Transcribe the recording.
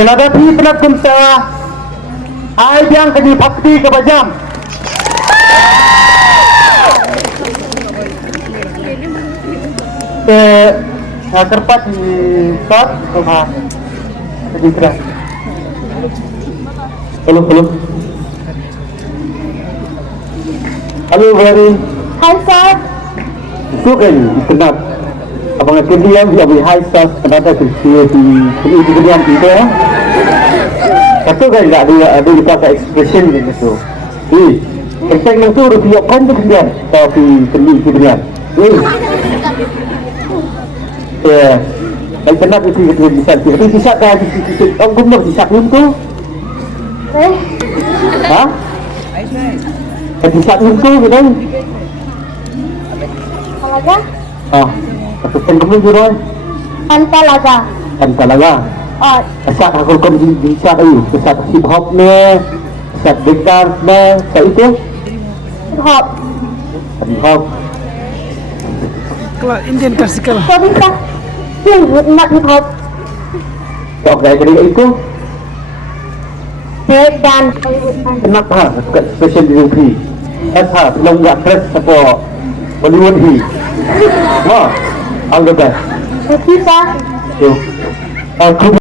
menghadapi penakut saya, ai yang kini bakti kebajam. Kerpat di shot, jadi keras. Halo, halo. Halo, Ferry. Hai, Sir. Itu kan kenapa? Abang kemudian dia beri high stars kenapa di kemudian itu ya? Satu kan tak ada dipakai expression gitu. Efek itu rupiah kan tu kemudian tapi kemudian. Ya, kalau kenapa itu bisa? Tapi bisa dah orang gumur bisa pun tu. Hah? Bisa pun tu gitu. Talaga? Satu tenggelam juga. Talaga. Kan talaga. Oh, Asal aku kan bisa tu, asal hip hop ni, asal dance ni, asal itu hip-hop. hip hop. Kalau Indian classical. So, bisa. Not hip-hop. Tak kaya kira itu. Break dance. Kenapa? Suka special delivery. Apa? Belum enggak fresh apa? Bollywood ni. Wah, all the best. Bisa. Yo. Aku